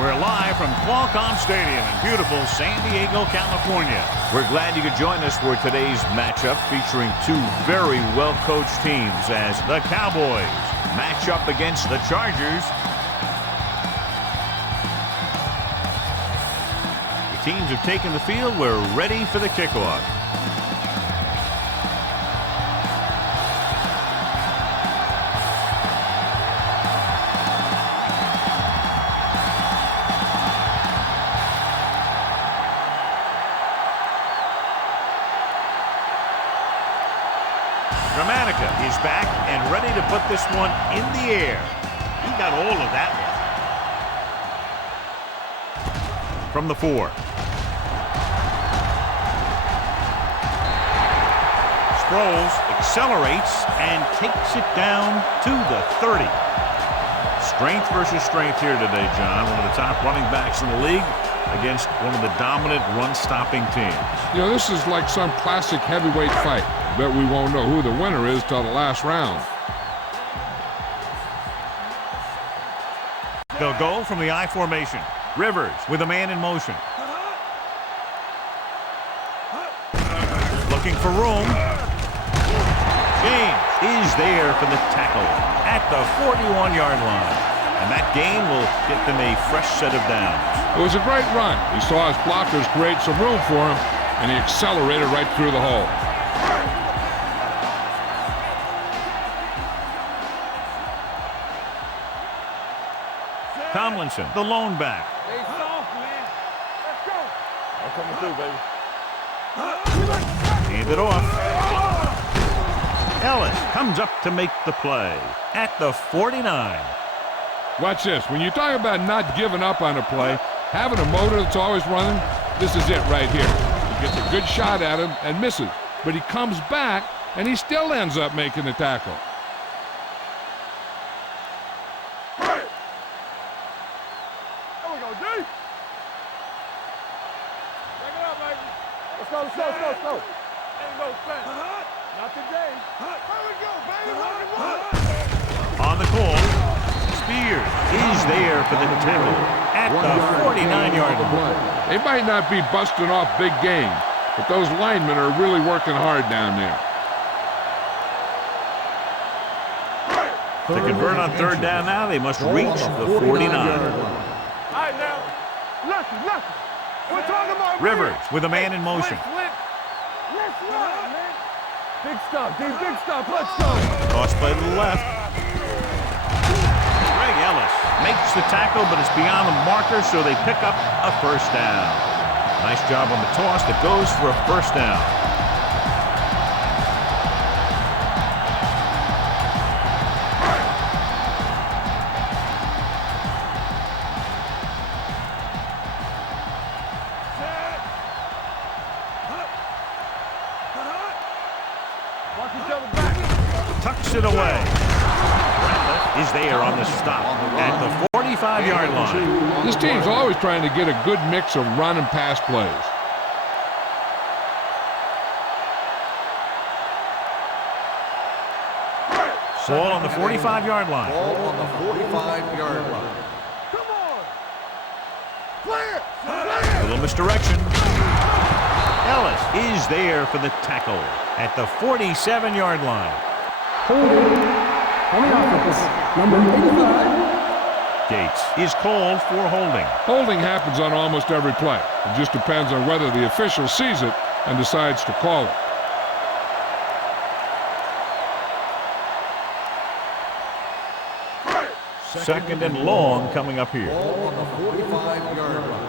We're live from Qualcomm Stadium in beautiful San Diego, California. We're glad you could join us for today's matchup featuring two very well-coached teams as the Cowboys match up against the Chargers. The teams have taken the field. We're ready for the kickoff. Is back and ready to put this one in the air. He got all of that one. From the 4. Sproles accelerates and takes it down to the 30. Strength versus strength here today, John. One of the top running backs in the league against one of the dominant run-stopping teams. You know, this is like some classic heavyweight fight. Bet we won't know who the winner is till the last round. They'll go from the I formation. Rivers with a man in motion. Looking for room. James is there for the tackle at the 41-yard line. And that gain will get them a fresh set of downs. It was a great run. He saw his blockers create some room for him, and he accelerated right through the hole. Tomlinson, the lone back. Stay soft, man. Let's go. I'm coming through, baby. Hand it off. Ellis comes up to make the play at the 49. Watch this. When you talk about not giving up on a play, having a motor that's always running, this is it right here. He gets a good shot at him and misses. But he comes back, and he still ends up making the tackle. Let's go. Ain't no sense. Not today. Here we go, baby. On the call, Spears is there for the tackle at the 49-yard line. They might not be busting off big game, but those linemen are really working hard down there. To convert on third down now, they must reach the 49. All right, now. Listen. We're talking about Rivers with a man in motion. Let's run, man. Big stop, D. Big stop. Let's go. Toss play to the left. Greg Ellis makes the tackle, but it's beyond the marker, so they pick up a first down. Nice job on the toss that goes for a first down. Tucks it away. Is there on the stop at the 45-yard line. This team's always trying to get a good mix of run and pass plays. Ball on the 45-yard line. Ball on the 45-yard line. Come on. Clear. A little misdirection. Ellis is there for the tackle at the 47-yard line. Coming off of this, number 85. Gates is called for holding. Holding happens on almost every play. It just depends on whether the official sees it and decides to call it. Second and long coming up here. Ball on the 45-yard line.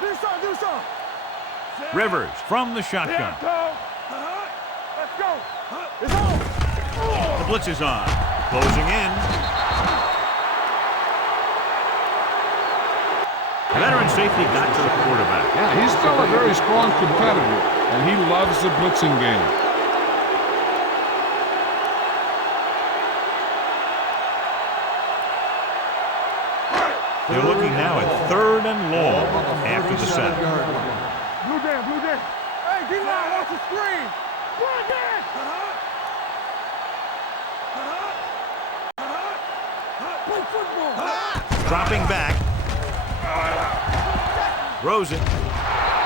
Do some. Rivers from the shotgun. Let's go. It's on. The blitz is on. Closing in. Veteran safety got to the quarterback. Yeah, he's still a very strong competitor, and he loves the blitzing game. They're looking now at third and long after the set. Blue down. Hey, D-line wants a screen. Run again. Play football. Dropping back. Throws it.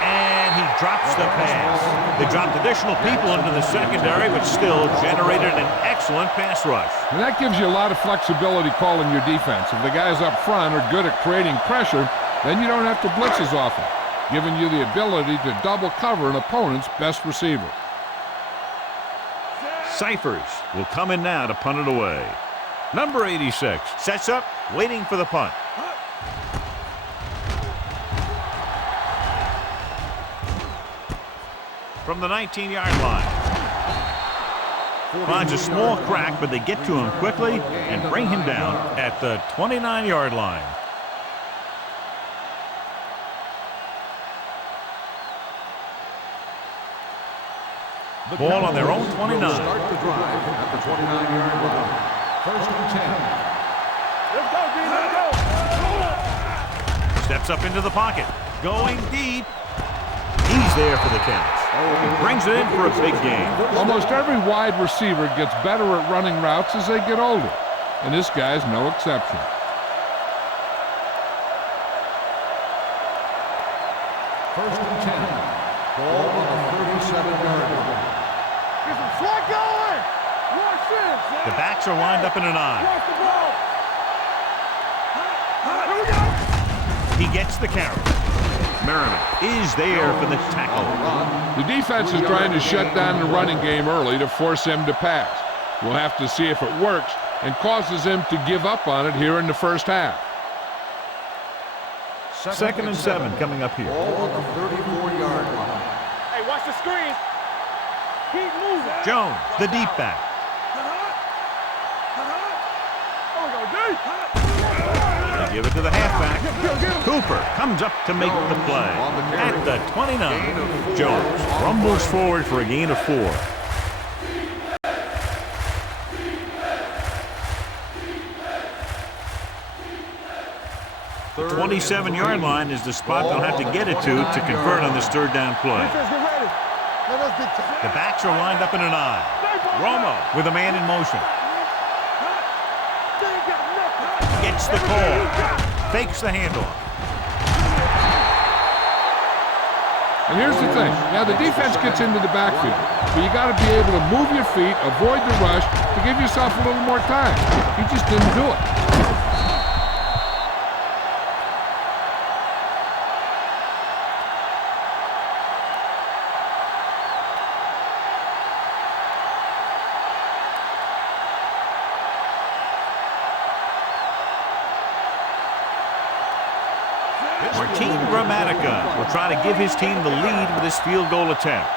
And he drops the pass. They dropped additional people into the secondary, but still generated an excellent pass rush. And that gives you a lot of flexibility calling your defense. If the guys up front are good at creating pressure, then you don't have to blitz as often, giving you the ability to double cover an opponent's best receiver. Cyphers will come in now to punt it away. Number 86 sets up, waiting for the punt. From the 19-yard line. Finds a small crack, but they get to him quickly and bring him down at the 29-yard line. Ball on their own 29. Start the drive at the 29-yard line. First and 10. Let's go, D. Let's go. Steps up into the pocket. Going deep. He's there for the catch. Brings it in for a big gain. Almost every wide receiver gets better at running routes as they get older, and this guy's no exception. First and 10. Ball on the 37-yard line. Get some slack going. Watch this. The backs are lined up in an eye. Watch the ball. Here we go. He gets the carry. Merriman is there for the tackle. The defense is trying to shut down the running game early to force him to pass. We'll have to see if it works and causes him to give up on it here in the first half. Second and 7 coming up here. Ball on the 34-yard line. Hey, watch the screen. Keep moving. Jones, the deep back. There we go, D. They give it to the halfback. Cooper comes up to make the play. At the 29, Jones rumbles forward for a gain of 4. The 27-yard line is the spot they'll have to get it to convert on this third down play. Defense, get ready. Let us get to The backs are lined up in an eye. Romo with a man in motion. Gets the call. Fakes the handoff. And here's the thing. Now, the defense gets into the backfield, but you got to be able to move your feet, avoid the rush, to give yourself a little more time. He just didn't do it. Martin Gramatica will try to give his team the lead with this field goal attempt.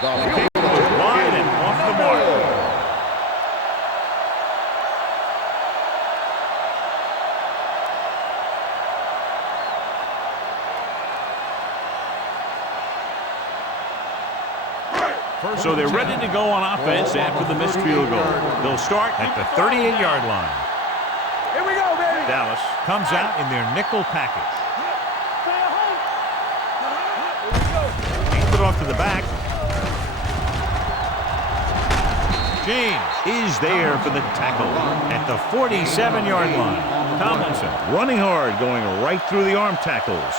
The kick was wide and off the mark. So they're ready to go on offense after the missed field goal. They'll start at the 38-yard line. Here we go, baby. Dallas comes out in their nickel package. Hands it off to the back. James is there for the tackle at the 47-yard line. Tomlinson running hard, going right through the arm tackles.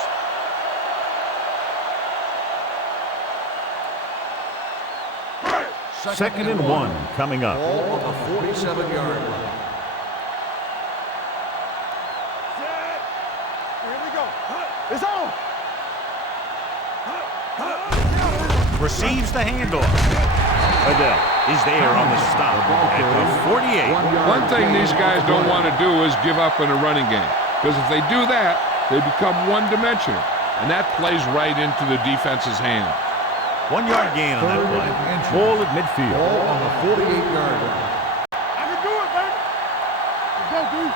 Second and 1 coming up. Ball on the 47-yard line. Here we go. It's on. Receives the handoff. Adele is there on the stop at the 48. One thing these guys don't want to do is give up in a running game, because if they do that, they become one-dimensional, and that plays right into the defense's hand. 1 yard gain on that play. Ball at midfield. Ball on the 48-yard line. I can do it, baby. Let's go, dude.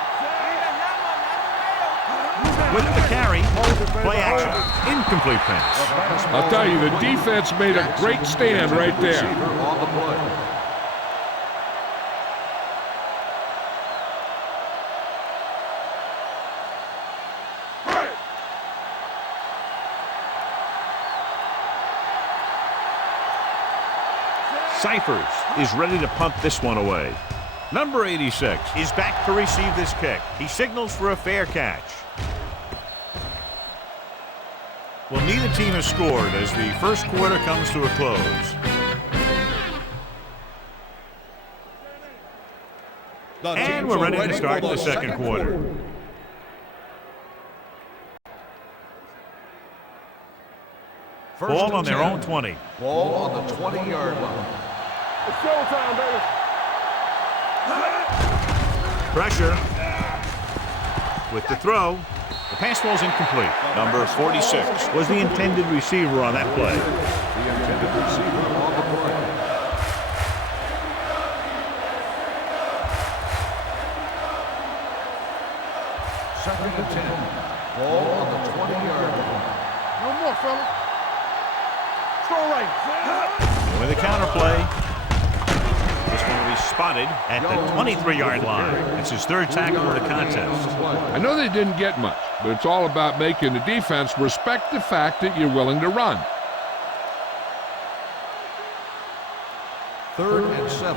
With the carry, play action. Incomplete pass. I'll tell you, the defense made a great stand right there. Receiver on the play. Cyphers is ready to punt this one away. Number 86 is back to receive this kick. He signals for a fair catch. Well, neither team has scored as the first quarter comes to a close. And we're ready to start the second quarter. Ball on their own 20. Ball on the 20-yard line. It's showtime, baby. Pressure. With the throw. The pass ball's incomplete. Number 46 was the intended receiver on that play. The intended receiver on the play. Second and 10. Ball on the 20-yard line. No more, fella. Throw right. With the counter play. This one will be spotted at the 23-yard line. It's his third tackle of the contest. I know they didn't get much, but it's all about making the defense respect the fact that you're willing to run. Third and 7.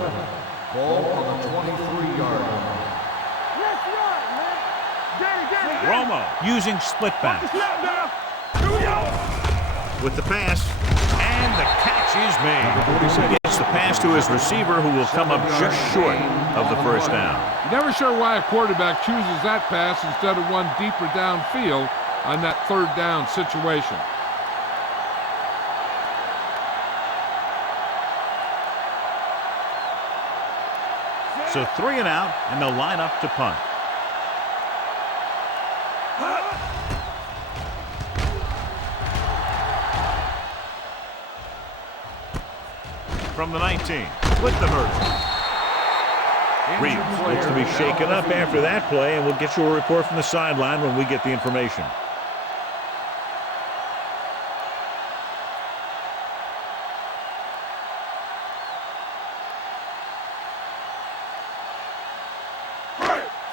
Ball on the 23-yard line. Let's run, man. Get it. Romo using split back. Snap down. Here we go. With the pass, and the catch is made. He gets the pass to his receiver, who will come up just short of the first down. You're never sure why a quarterback chooses that pass instead of one deeper downfield on that third down situation. So 3 and out, and they'll line up to punt. From the 19, with the merger. Reeves looks to be shaken up after that play, and we'll get you a report from the sideline when we get the information.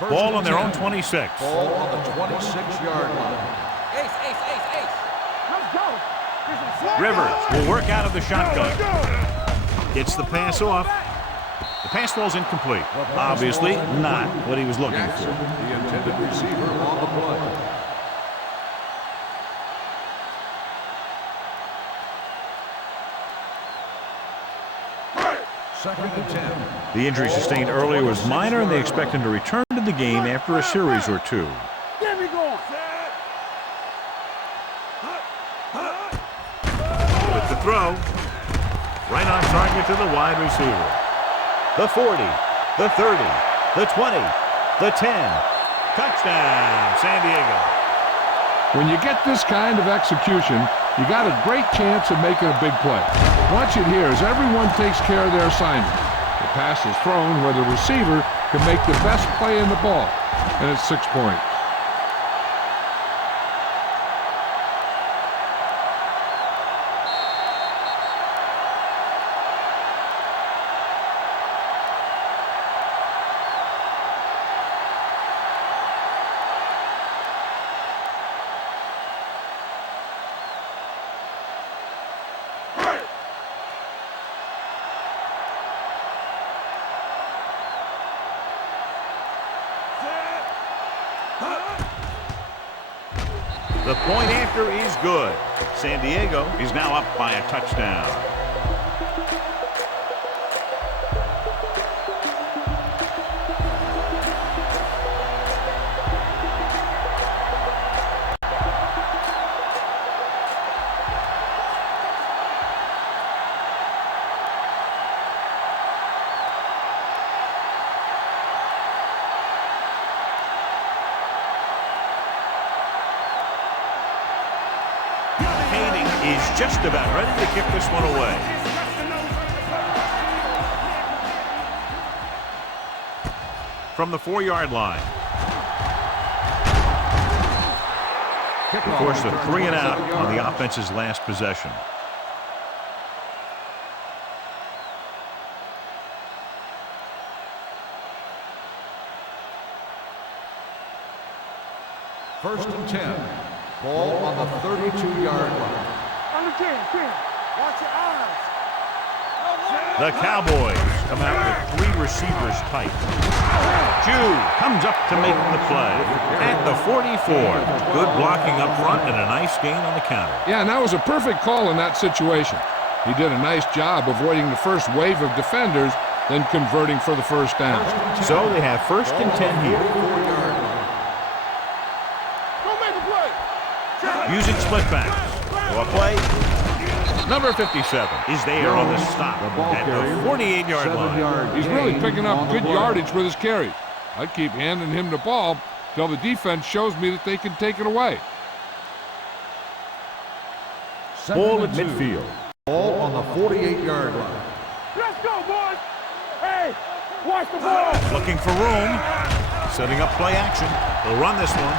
Ball on their own 26. Ball on the 26-yard line. Ace. Let's go. Rivers will work out of the shotgun. Gets the pass off. The pass ball's incomplete. Obviously not what he was looking Jackson, for. the intended receiver on the play. Second and 10. The injury sustained earlier was minor, and they expect him to return to the game after a series or two. Get me going. With the throw, right on target to the wide receiver. The 40, the 30, the 20, the 10. Touchdown, San Diego. When you get this kind of execution, you got a great chance of making a big play. Watch it here as everyone takes care of their assignment. The pass is thrown where the receiver can make the best play in the ball, and it's 6 points. The point after is good. San Diego is now up by a touchdown. Is just about ready to kick this one away. From the 4-yard line. Of course, the 3 and out on the offense's last possession. First and 10. Ball on the 32-yard line. On the 10. Watch your eyes. The Cowboys come out with 3 receivers tight. Jew comes up to make the play at the 44. Good blocking up front and a nice gain on the counter. Yeah, and that was a perfect call in that situation. He did a nice job avoiding the first wave of defenders, then converting for the first down. So they have 1st and 10 here. Go make a play. Using split backs. For a play. Number 57 is there on the stop at the 48-yard line. He's really picking up good yardage with his carries. I keep handing him the ball till the defense shows me that they can take it away. Ball at midfield. Ball on the 48-yard line. Let's go, boys. Hey, watch the ball. Looking for room. Setting up play action. He'll run this one.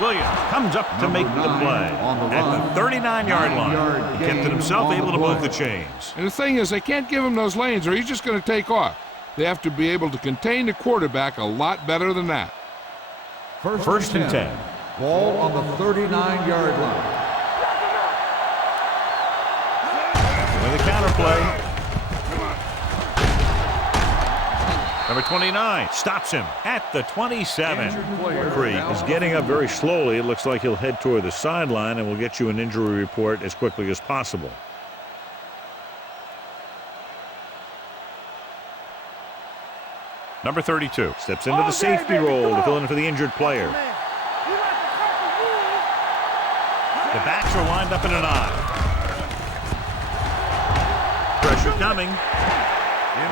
Williams comes up to make the play at the 39-yard line. He kept it himself, able to move the chains. And the thing is, they can't give him those lanes or he's just going to take off. They have to be able to contain the quarterback a lot better than that. First and 10. Ball on the 39-yard line. With a counter play. Number 29 stops him at the 27. Cree is getting up very slowly. It looks like he'll head toward the sideline, and we'll get you an injury report as quickly as possible. Number 32 steps into the safety role to fill in for the injured player. The backs are lined up in an I. Pressure coming.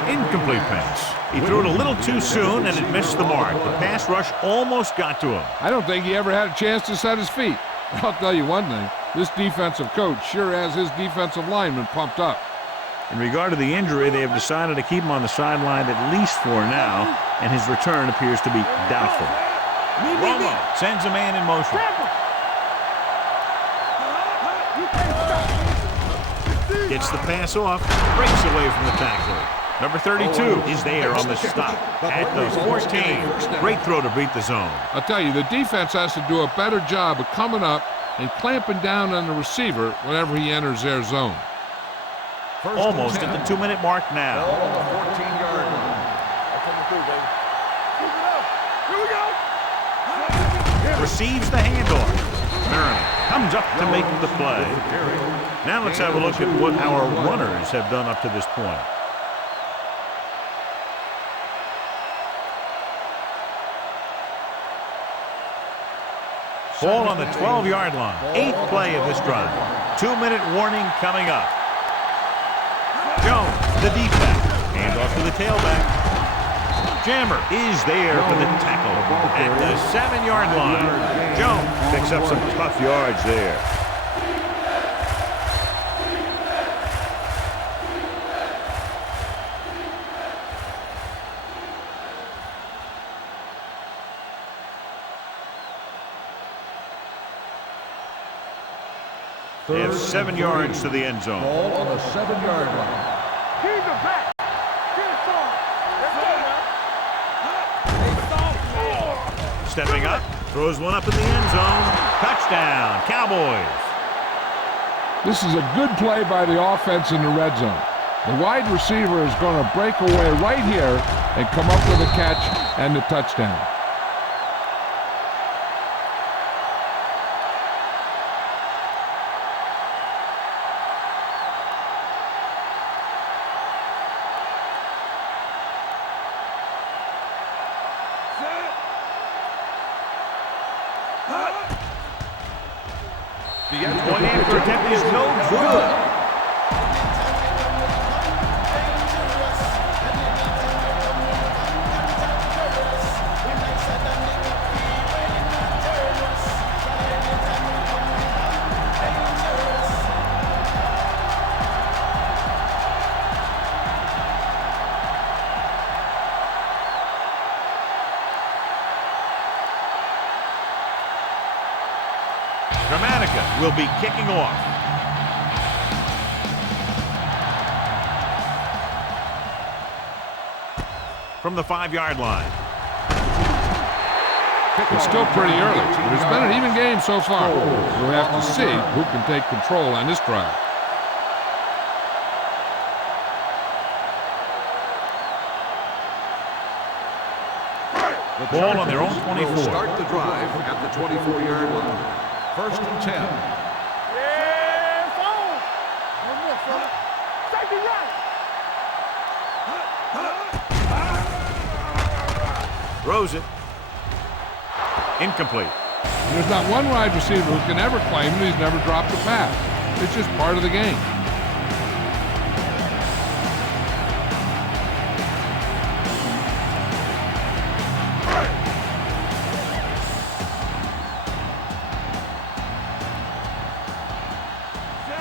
Incomplete pass. He threw it a little too soon, and it missed the mark. The pass rush almost got to him. I don't think he ever had a chance to set his feet. I'll tell you one thing, this defensive coach sure has his defensive lineman pumped up. In regard to the injury, they have decided to keep him on the sideline at least for now, and his return appears to be doubtful. Romo sends a man in motion. Gets the pass off, breaks away from the tackler. Number 32 is there on the stop at the 14. Great throw to beat the zone. I'll tell you, the defense has to do a better job of coming up and clamping down on the receiver whenever he enters their zone. Almost at the 2-minute mark now. Ball on the 14-yard line. Receives the handoff. Marin comes up to make the play. Now let's have a look at what our runners have done up to this point. Ball on the 12-yard line. 8th play of this drive. 2-minute warning coming up. Jones, the deep back. Handoff to the tailback. Jammer is there for the tackle at the 7-yard line. Jones picks up some tough yards there. They have 7 yards to the end zone. Ball on the 7-yard line. Keep it back. Get it forward. Let's go now. Stepping up, throws one up in the end zone. Touchdown, Cowboys. This is a good play by the offense in the red zone. The wide receiver is going to break away right here and come up with a catch and the touchdown. The point after attempt is no good. Will be kicking off. From the 5-yard line. It's still pretty early. There's been an even game so far. We'll have to see who can take control on this drive. The Ball on their own Chargers 24. will start the drive at the 24-yard line. 1st and 10. Yeah, it's on. One more, fella. Safety right. Throws it. Incomplete. There's not one wide receiver who can ever claim that he's never dropped a pass. It's just part of the game.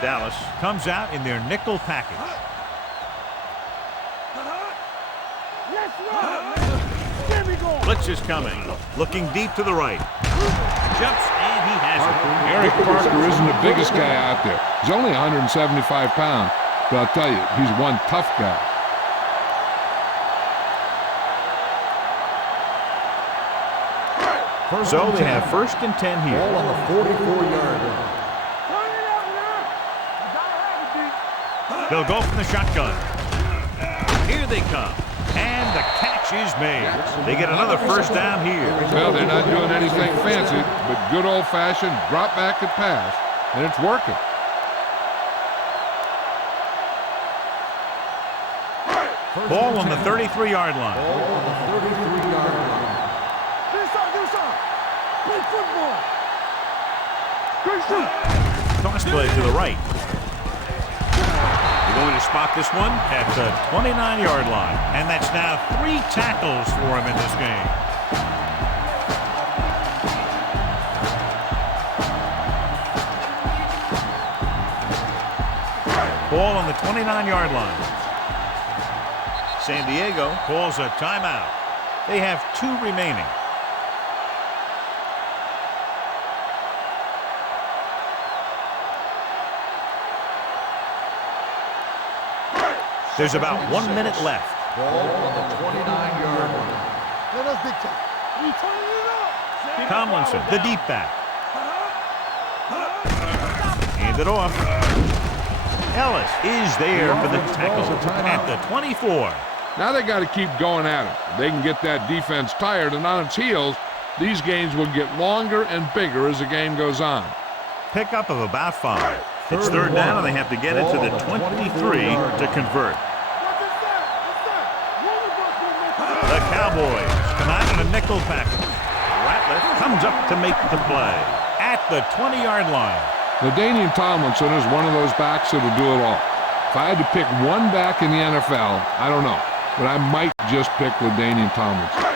Dallas comes out in their nickel package. Let's run. There we go. Blitz is coming. Looking deep to the right. Jumps and he has it. Eric Parker isn't the biggest guy out there. He's only 175 pounds, but I'll tell you, he's one tough guy. So they have 1st and 10 here. Ball on the 44-yard line. Turn it up now. You gotta have it, D. They'll go from the shotgun. Here they come. And the catch is made. They get another 1st down here. Well, they're not doing anything fancy, but good old-fashioned drop back and pass, and it's working. Ball on the 33-yard line. Ball on the 33-yard line. Get inside. Play football. Good shoot. Toss play to the right. They're going to spot this one at the 29-yard line. And that's now 3 tackles for him in this game. Ball on the 29-yard line. San Diego calls a timeout. They have 2 remaining. There's about 1 minute left. Ball on the 29-yard line. Let us dictate. We turning it up. Tomlinson, the deep back. Hand it off. Ellis is there for the tackle at the 24. Now they got to keep going at it. They can get that defense tired and on its heels. These games will get longer and bigger as the game goes on. Pickup of about 5. It's 3rd down, and they have to get it to the 23 to convert. The Cowboys come out in a nickel package. Ratliff comes up to make the play at the 20-yard line. LaDainian Tomlinson is one of those backs that'll do it all. If I had to pick one back in the NFL, I don't know, but I might just pick LaDainian Tomlinson.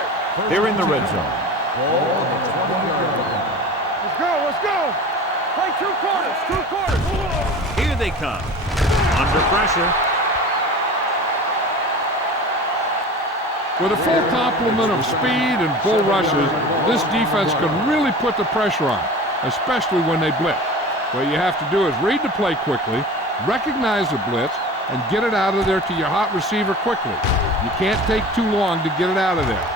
They're in the red zone. Ball on the 20-yard line. Let's go. Play 2 quarters. Here they come. Under pressure. With a full complement of speed and bull rushes, this defense can really put the pressure on, especially when they blitz. What you have to do is read the play quickly, recognize the blitz, and get it out of there to your hot receiver quickly. You can't take too long to get it out of there.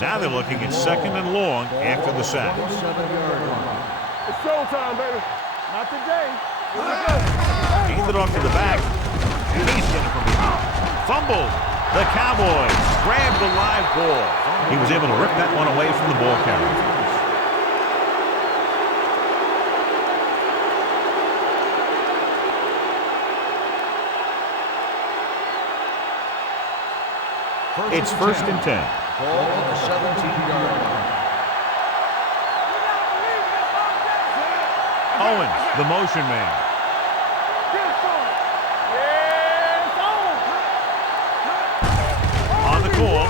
Now they're looking at 2nd and long after the sack. 7-yard line. It's showtime, baby. Not today. Here we go. Hands it off to the back. Can't get it from behind. Fumbled. The Cowboys grabbed the live ball. He was able to rip that one away from the ball carrier. It's 1st and 10. Ball on the 17-yard line. Owens, the motion man. On the call.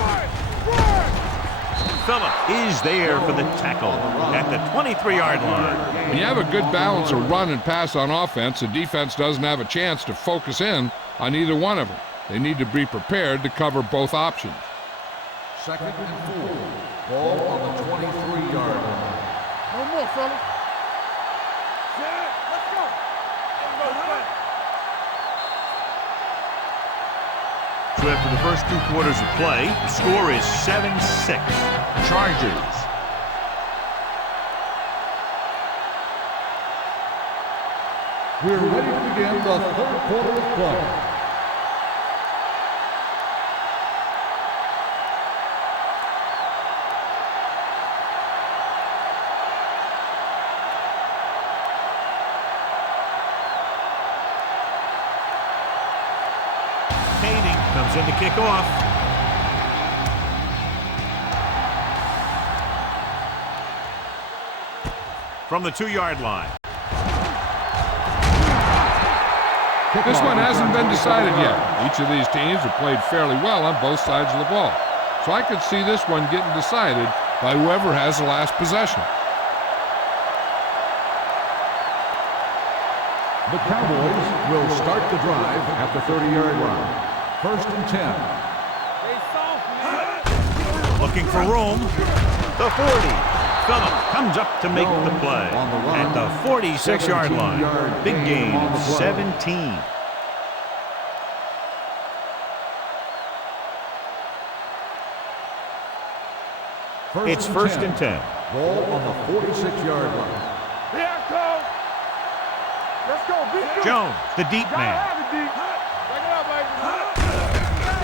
Phillip is there for the tackle at the 23-yard line. When you have a good balance of run and pass on offense, the defense doesn't have a chance to focus in on either one of them. They need to be prepared to cover both options. 2nd and 4. Ball on the 23-yard line. No more, fella. Let's go. 2 after the first 2 quarters of play. The score is 7-6. Chargers. We're ready to begin the third quarter of play. Comes in to kick off. From the 2-yard line. This one hasn't been decided yet. Each of these teams have played fairly well on both sides of the ball. So I could see this one getting decided by whoever has the last possession. The Cowboys will start the drive at the 30-yard line. 1st and 10. Looking for room. The 40. Phillips comes up to make the play at the 46-yard line. Big gain of 17. It's 1st and 10. Ball on the 46-yard line. Here comes. Let's go. Jones, the deep man. Bring it up, baby.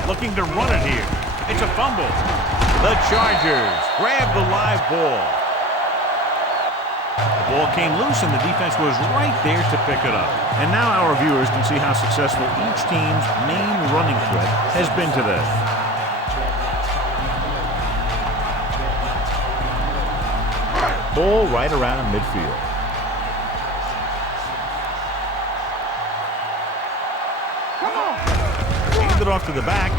Looking to run it here. It's a fumble. The Chargers grab the live ball. The ball came loose and the defense was right there to pick it up. And now our viewers can see how successful each team's main running threat has been today. Ball right around midfield. It off to the back.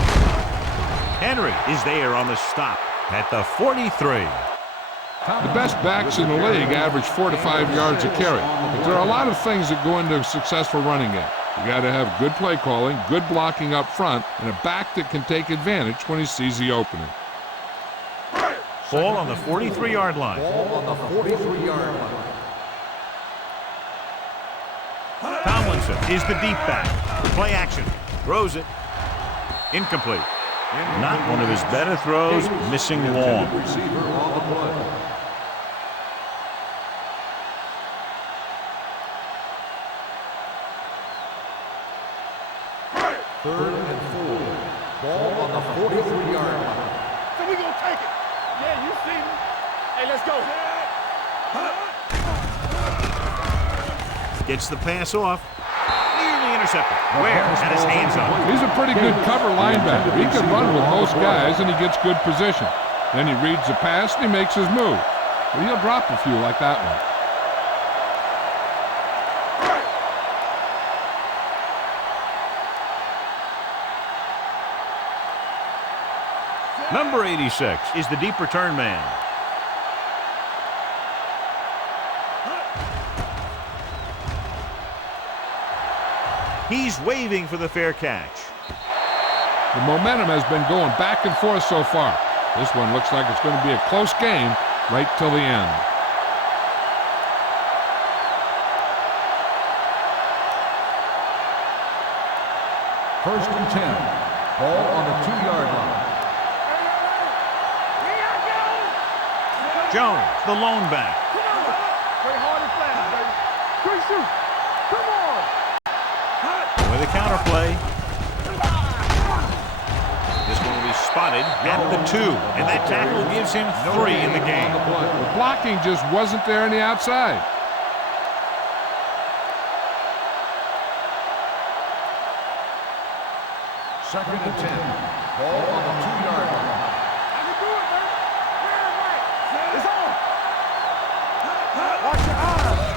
Henry is there on the stop at the 43. The best backs in the league average 4 to 5 yards a carry. But there are a lot of things that go into a successful running game. You got to have good play calling, good blocking up front, and a back that can take advantage when he sees the opening. Ball on the 43-yard line. Ball on the 43-yard line. Tomlinson is the deep back. Play action. Throws it. Incomplete. Not one of his better throws, missing long. Receiver on the play. Third and 4. Ball on the 43-yard line. So we gonna take it. Yeah, you see me. Hey, let's go. Gets the pass off. Nearly intercepted. Ware had his hands on it. He's a pretty good cover linebacker. He can run with most guys, and he gets good position. Then he reads the pass, and he makes his move. But he'll drop a few like that one. Number 86 is the deep return man. He's waving for the fair catch. The momentum has been going back and forth so far. This one looks like it's going to be a close game right till the end. First and 10. Ball on the 2-yard line. Jones, the lone back. Play hard and fast, baby. Good shoot. Come on. With a counter play. This one will be spotted at the 2. And that tackle gives him 3 in the game. The blocking just wasn't there on the outside. Second and 10. Ball on the 2-yard line.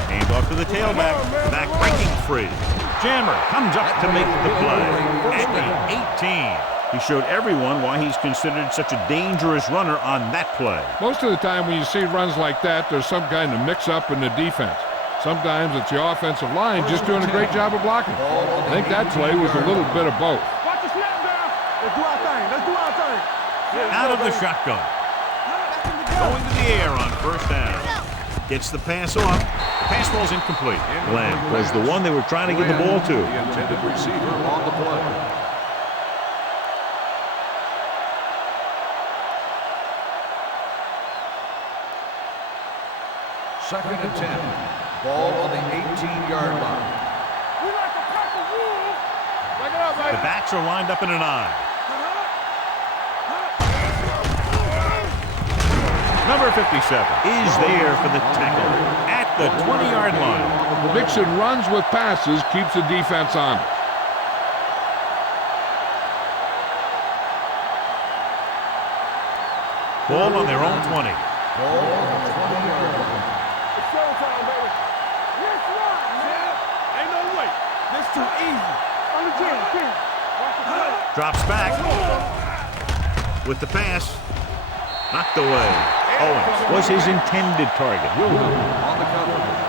Hand off to the tailback. Back breaking free. Jammer comes up to make the play. At the 18. He showed everyone why he's considered such a dangerous runner on that play. Most of the time when you see runs like that, there's some kind of mix-up in the defense. Sometimes it's the offensive line just doing a great job of blocking. I think that play was a little bit of both. Watch the snap down. Let's do our thing. Let's do our thing. Out of the shotgun. Going to the air on first down. Gets the pass off. The pass ball's incomplete. Glenn was the one they were trying to get the ball to. The intended receiver on the play. Second and 10. Ball on the 18-yard line. We like a pack of wolves. Back it up, baby. The backs are lined up in an I. Number 57 is there for the tackle at the 20-yard line. Mixing runs with passes keeps the defense honest. Ball on their own 20. Ball on the 20-yard line. It's showtime, baby. Let's run, man. Ain't no way. This too easy. On the 10. Watch the play. Drops back with the pass. Knocked away. Owens was his intended target. On the cover.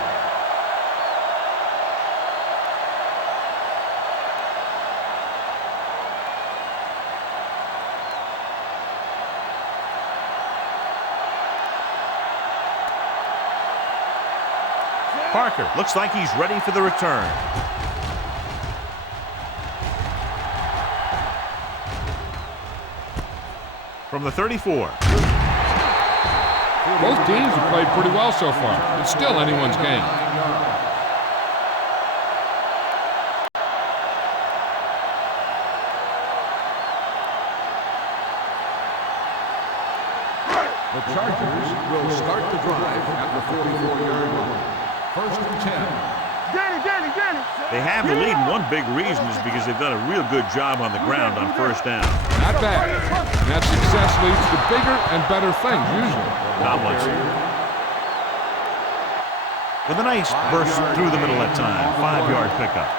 Parker looks like he's ready for the return. From the 34. Both teams have played pretty well so far. It's still anyone's game. The Chargers will start the drive at the 44-yard line. First and 10. Danny. They have the lead, and one big reason is because they've done a real good job on the ground on first down. Not bad. And that success leads to bigger and better things, usually. Tomlinson with a nice burst through the middle at time. 5-yard pickup.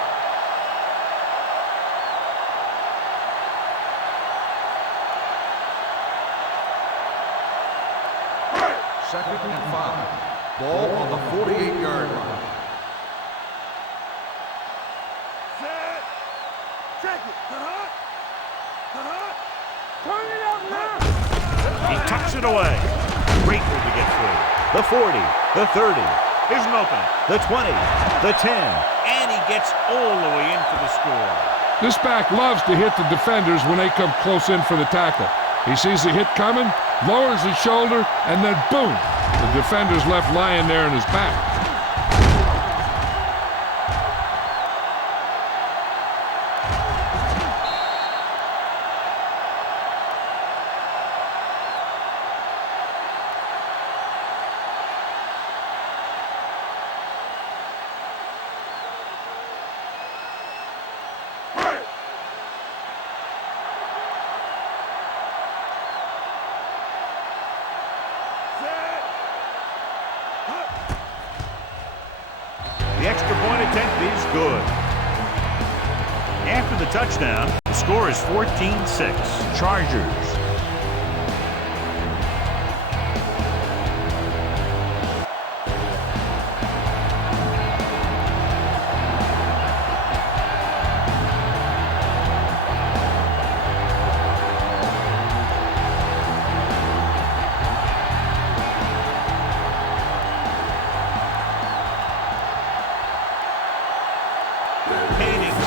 Second and 5. Ball on the 48-yard line. Set. Check it. Turn it up now. He tucks it away. Grateful to get through. The 40, the 30. Here's an opening. The 20, the 10. And he gets all the way in for the score. This back loves to hit the defenders when they come close in for the tackle. He sees the hit coming, lowers his shoulder, and then boom, the defender's left lying there in his back. The extra point attempt is good. After the touchdown, the score is 14-6. Chargers.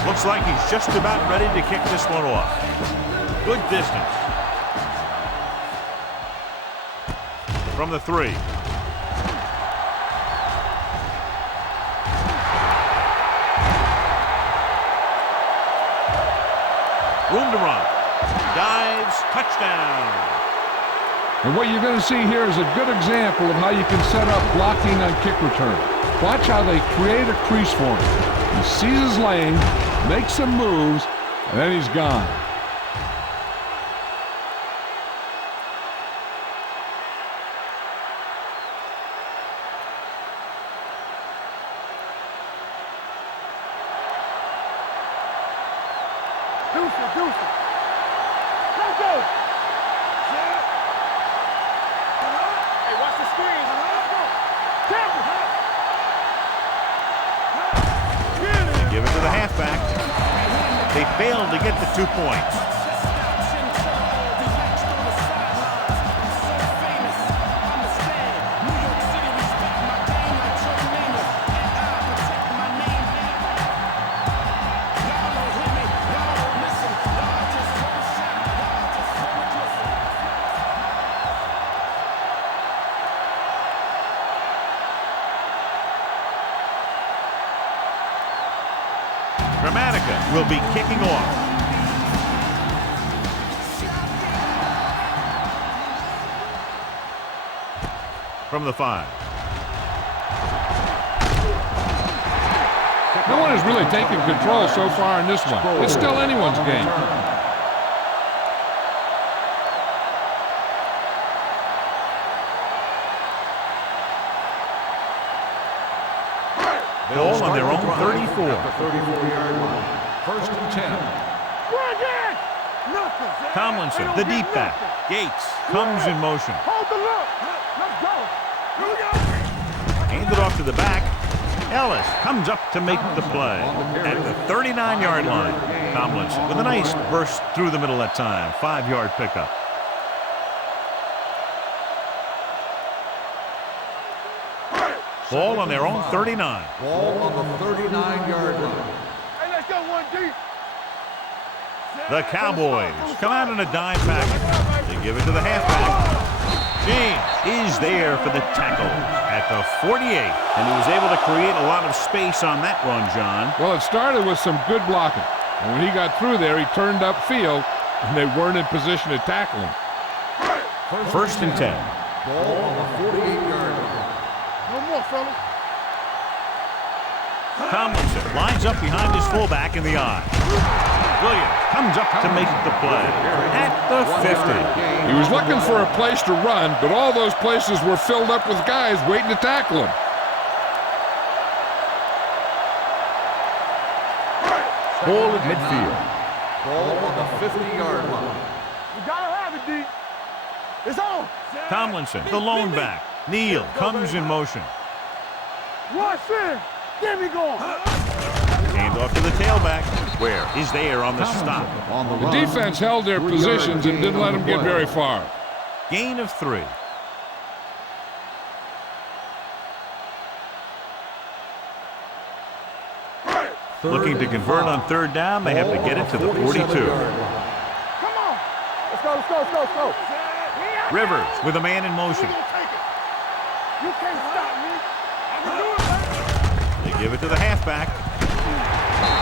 Looks like he's just about ready to kick this one off. Good distance. From the 3. Room to run. Dives. Touchdown. And what you're going to see here is a good example of how you can set up blocking on kick return. Watch how they create a crease for him. He sees his lane, makes some moves, and then he's gone. Deuce. Let's go. Hey, watch the screen. Give it to the halfback. They failed to get the 2 points. Dramatica will be kicking off. From the 5. No one has really taken control so far in this one. It's still anyone's game. Ball on their own 34. At the 34-yard line. First and 10. Tomlinson, the deep back. Gates comes in motion. Hold the look. Let's go. Here we go. Handed off to the back. Ellis comes up to make the play. At the 39-yard line, Tomlinson with a nice burst through the middle that time. 5-yard pickup. Ball on their own 39. Ball on the 39-yard line. Hey, let's go one deep. The Cowboys come out in a dime package. They give it to the halfback. James is there for the tackle at the 48. And he was able to create a lot of space on that run, John. Well, it started with some good blocking. And when he got through there, he turned upfield, and they weren't in position to tackle him. First and 10. Ball on the 48-yard line. No more, fellas. Tomlinson lines up behind his fullback in the eye. Williams comes up to make the play at the 50. He was looking for a place to run, but all those places were filled up with guys waiting to tackle him. Ball at midfield. Ball on the 50-yard line. You gotta have it, D. It's on. Tomlinson, the lone back. Neal comes in motion. Rush in. Get me going. Hand off to the tailback. Where is there on the stop. The defense held their positions and didn't let them get very far. Gain of 3. Looking to convert on third down. They have to get it to the 42. Come on. Let's go, let's go, let's go, let's go. Rivers with a man in motion. You can't stop me. I can do it, baby. They give it to the halfback.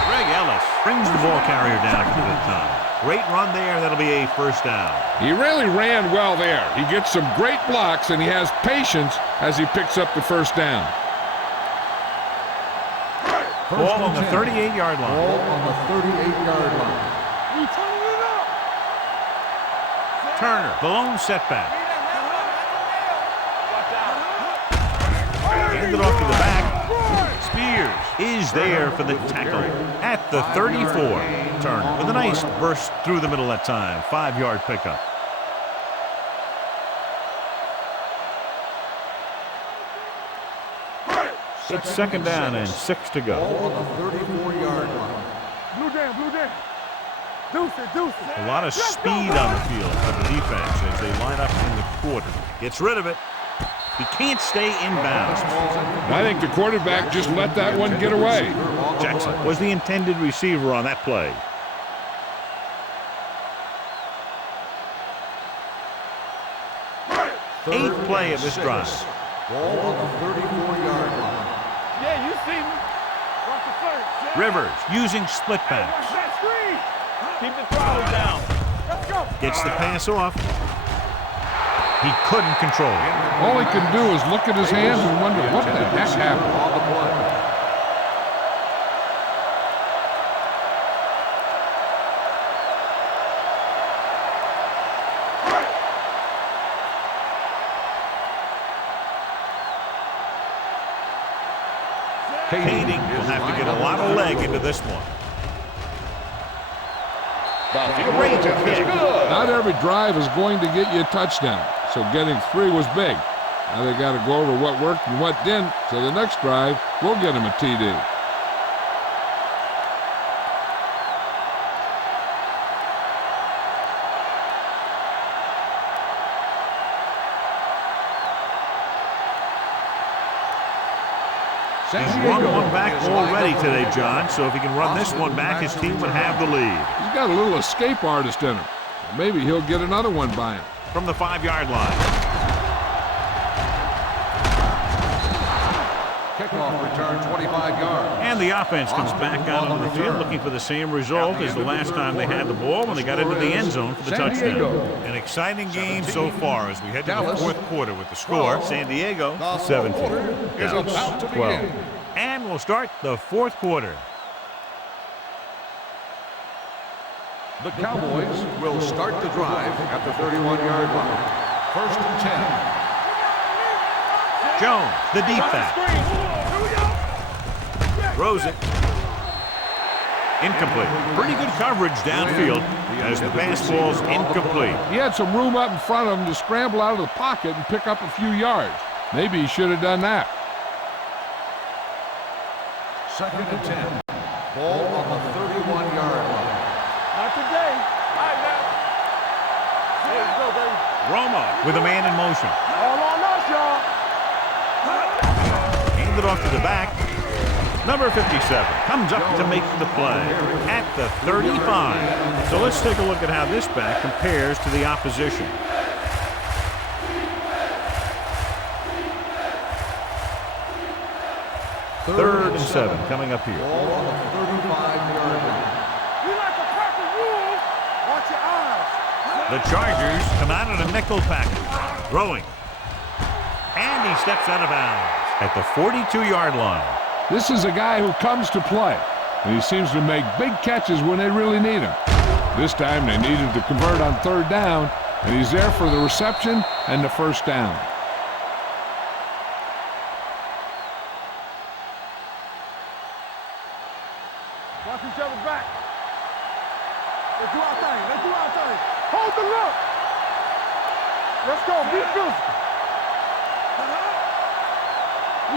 Greg Ellis brings the ball carrier down for the time. Great run there. That'll be a first down. He really ran well there. He gets some great blocks, and he has patience as he picks up the first down. Ball on the 38-yard line. Ball on the 38-yard line. We turning it up. Turner, the lone setback. Handed off to the back. Spears is there for the tackle at the 34. Turner with a nice burst through the middle that time. 5-yard pickup. It's second down and 6 to go. Ball on the 34-yard line. Blue down, blue down. Deuce it, deuce it. A lot of speed on the field for the defense as they line up in the quarter. Gets rid of it. He can't stay inbounds. I think the quarterback just let that one get away. Jackson was the intended receiver on that play. Eighth play of this drive. Ball on the 34-yard line. Yeah, you see me. Watch the first. Rivers using split backs. Watch that screen. Keep the throttle down. Let's go. Gets the pass off. He couldn't control it. All he can do is look at his hands and wonder what the heck happened. On the play. Kading will have to get a lot of leg into this one. Great kick. Not every drive is going to get you a touchdown, so getting 3 was big. Now they got to go over what worked and what didn't, so the next drive will get him a TD. He's run one back already today, John, so if he can run this one back, his team would have the lead. He's got a little escape artist in him. Maybe he'll get another one by him. From the 5-yard line. Kickoff return 25 yards. And the offense comes back out on the field looking for the same result as the last time they had the ball when they got into the end zone for the touchdown. An exciting game so far as we head to the fourth quarter with the score. San Diego 17. Is about to begin. And we'll start the fourth quarter. The Cowboys will start the drive at the 31-yard line. First and 10. Jones, the deep back. Throws it. Incomplete. Pretty good coverage downfield as the pass ball's incomplete. He had some room up in front of him to scramble out of the pocket and pick up a few yards. Maybe he should have done that. Second and 10. Ball on the 31-yard line. Not today. All right, now. Here we go, baby. Romo with a man in motion. All on us, y'all. Handed off to the back. Number 57 comes up to make the play at the 35. So let's take a look at how this back compares to the opposition. Third and 7 coming up here. Ball on the 35-yard line. You like to crack the rules? Watch your eyes. The Chargers come out in a nickel package. Throwing. And he steps out of bounds at the 42-yard line. This is a guy who comes to play, and he seems to make big catches when they really need him. This time they needed to convert on third down, and he's there for the reception and the first down. Watch each other back. Let's do our thing. Let's do our thing. Hold the look. Let's go. Be physical.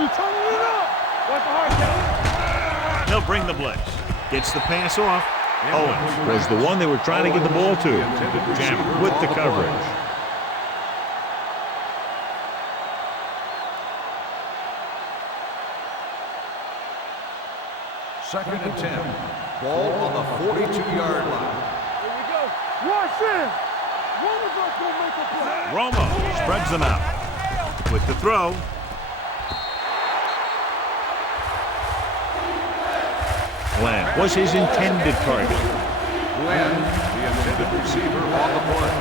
You turning it up. Watch the hard count. He'll bring the blitz. Gets the pass off. Owens was the one they were trying to get the ball to. Jam with the coverage. Second and 10. Ball on the 42-yard line. Here we go. Watch this. One of us gonna make a play. Romo spreads them out. With the throw. Glenn was his intended target. Glenn, the intended receiver on the play.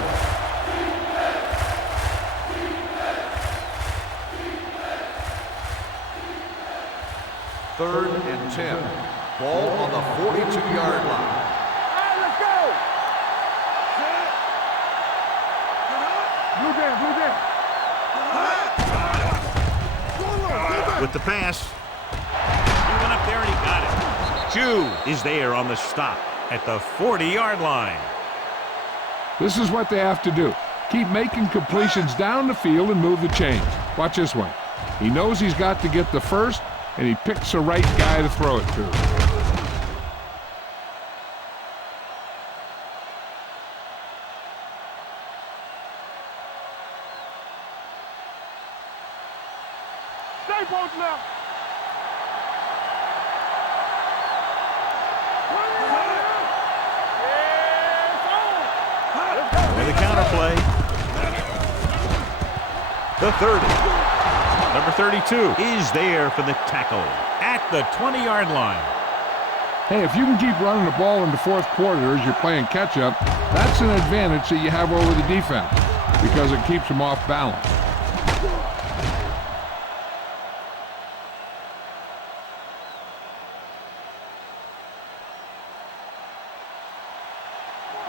Third and 10. Ball on the 42-yard line. All right, let's go. Blue down, blue down. With the pass. He went up there and he got it. Jew is there on the stop at the 40-yard line. This is what they have to do. Keep making completions down the field and move the chains. Watch this one. He knows he's got to get the first, and he picks the right guy to throw it to. Stay posted now. With the counterplay. The 30. Number 32 is there for the tackle at the 20-yard line. Hey, if you can keep running the ball in the fourth quarter as you're playing catch-up, that's an advantage that you have over the defense because it keeps them off balance.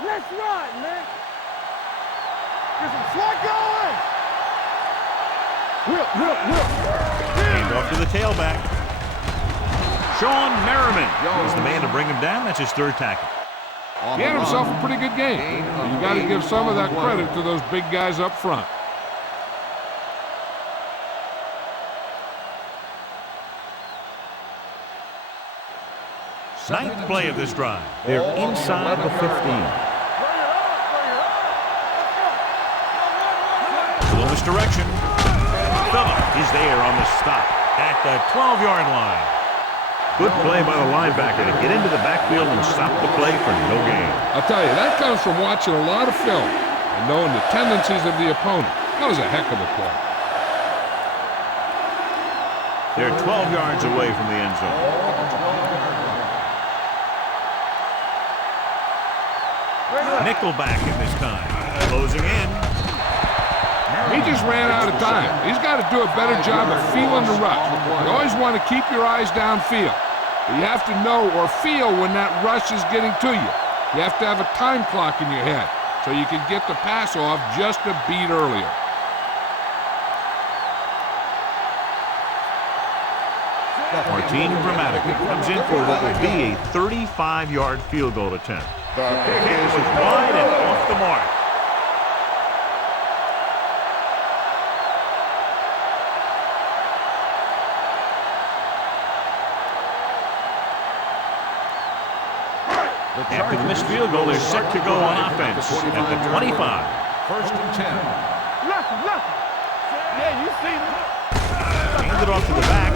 Let's run, man. Get some slug going. Whip. Hand off to the tailback. Sean Merriman is the man to bring him down. That's his third tackle. He had himself a pretty good game. You got to give some of that credit to those big guys up front. Ninth play of this drive. They're inside the 15. Little misdirection. Phillip is there on the stop at the 12-yard line. Good play by the linebacker to get into the backfield and stop the play for no gain. I'll tell you, that comes from watching a lot of film and knowing the tendencies of the opponent. That was a heck of a play. They're 12 yards away from the end zone. Nickelback in this time. Closing in. He just ran out of time. He's got to do a better job of feeling the rush. You always want to keep your eyes downfield. But you have to know or feel when that rush is getting to you. You have to have a time clock in your head so you can get the pass off just a beat earlier. Martin dramatically comes in for what will be a 35-yard field goal attempt. The kick is wide and off the mark. After the missed field goal, they're set to go on offense at the 25. First and 10. Left. Yeah, you see me. Hand it off to the back.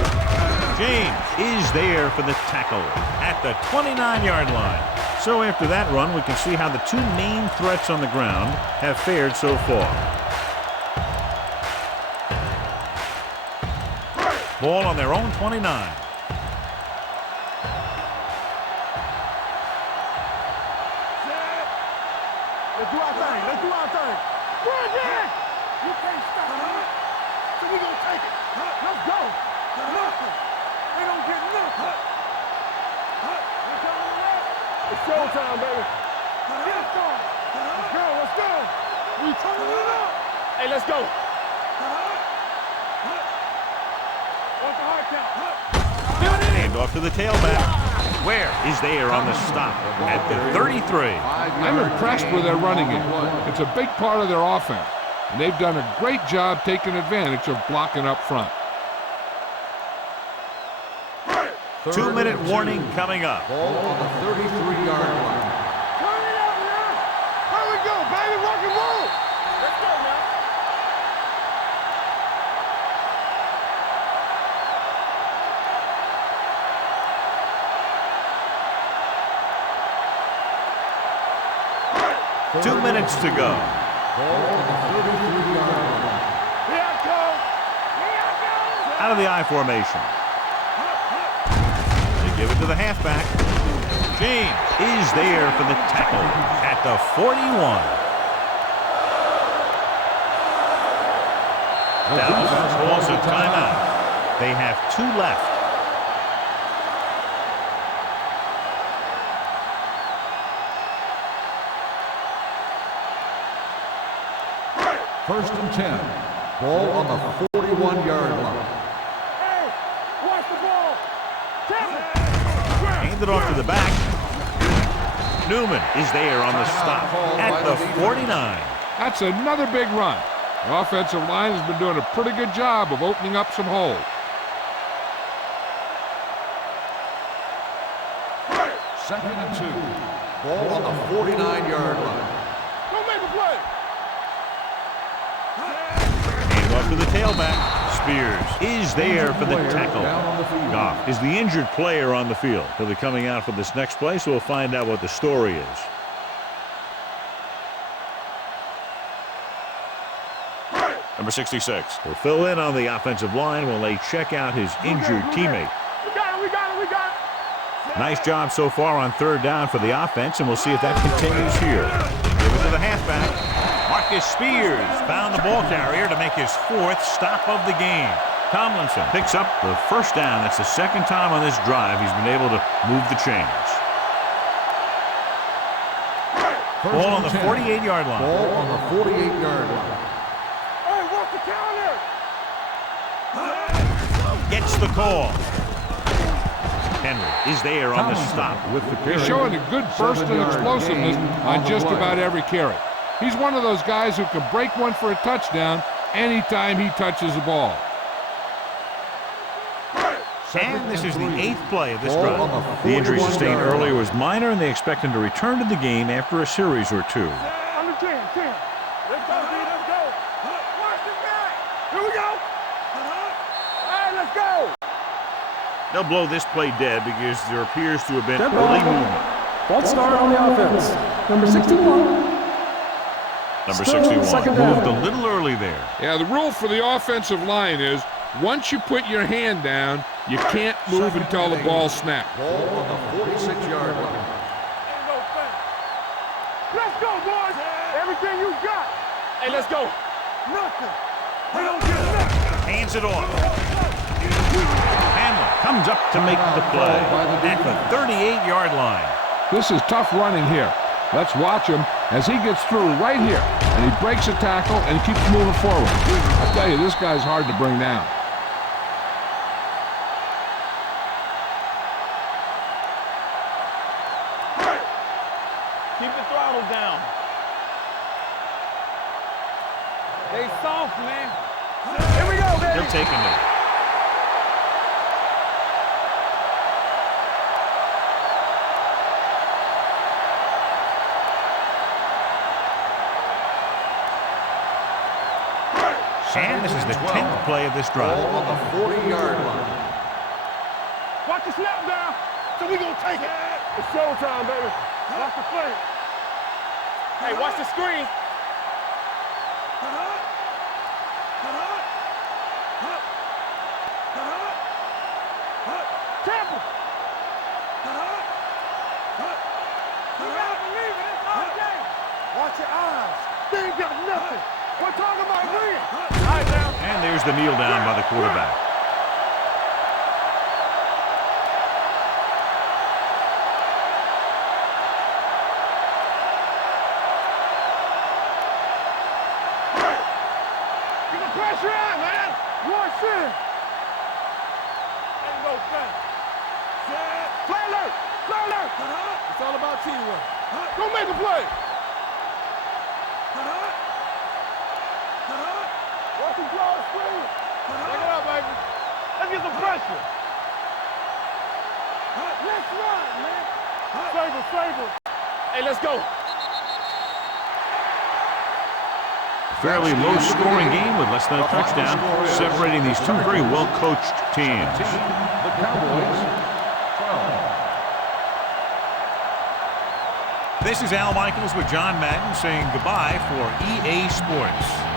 James is there for the tackle at the 29-yard line. So after that run, we can see how the two main threats on the ground have fared so far. Ball on their own 29. Let's do our thing. Run, Jack! You can't stop it. So we gonna take it. Let's go. Nothing. They don't get nothing. It's showtime, baby. Let's go. We turning it up. Hey, let's go. What's the hard count? Hand off to the tailback. Where is there on the stop at the 33. I'm impressed with their running game. It's a big part of their offense, and they've done a great job taking advantage of blocking up front. 2-minute warning coming up. Ball on the 33-yard line. Turn it up now. Here we go, baby. Rock and roll. Let's go now. Two 2 minutes to go. Ball on the 33-yard line. Here I go. Out of the I formation. They give it to the halfback. James is there for the tackle at the 41. Dallas calls a timeout. They have 2 left. First and 10. Ball on the 41-yard line. Hey, watch the ball. Hand it off to the back. Newman is there on the stop at the 49. That's another big run. The offensive line has been doing a pretty good job of opening up some holes. Second and 2. Ball on the 49-yard line. Don't make a play. Hand off to the tailback. Spears is there for the tackle. Goff is the injured player on the field. He'll be coming out for this next play, so we'll find out what the story is. Number 66 will fill in on the offensive line while they check out his injured teammate. We got it. Nice job so far on third down for the offense, and we'll see if that continues here. Give it to the halfback. Marcus Spears found the ball carrier to make his 4th stop of the game. Tomlinson picks up the first down. That's the second time on this drive he's been able to move the chains. Ball on the 48-yard line. Ball on the 48-yard line. Hey, what's the counter? Gets the call. Henry is there on the stop with the carry. He's showing a good burst and explosiveness on just about every carry. He's one of those guys who can break one for a touchdown anytime he touches the ball. And this is the 8th play of this drive. The injury sustained earlier was minor, and they expect him to return to the game after a series or 2. On the 10. Let's go, let's go. Watch the back. Here we go. All right, let's go. They'll blow this play dead because there appears to have been early movement. False start on the offense. Number 61. Number Still 61 second down. moved a little early there. Yeah, the rule for the offensive line is Once you put your hand down, you can't move until the ball snaps. Ball on the 46-yard line. Let's go, boys. Everything you got. Hey, let's go. Nothing. We don't get nothing. Hands it off. Hamlin comes up to make the play at the 38-yard line. This is tough running here. Let's watch him as he gets through right here. And he breaks a tackle and keeps moving forward. I tell you, this guy's hard to bring down. Keep the throttle down. They soft, man. Here we go, baby. He'll take a knee. And this is the 10th play of this drive. Ball on the 40-yard line. Watch the snap down, so we gonna take it. It's showtime, baby. Watch the play. Hey, watch the screen. Tampa. You gotta believe it. It's our game. Watch your eyes. They ain't got nothing. We're talking about win. All right, now. And there's the kneel down by the quarterback. Get the pressure on, man. Watch it. Ain't no thing. Play alert. Play alert. It's all about teamwork. Go make a play. Watch him draw a screen. Take it up, baby. Let's get some pressure. Let's run, man. Save it. Hey, let's go. Fairly low-scoring game with less than a touchdown, separating these two very well-coached teams. The Cowboys, 12. This is Al Michaels with John Madden saying goodbye for EA Sports.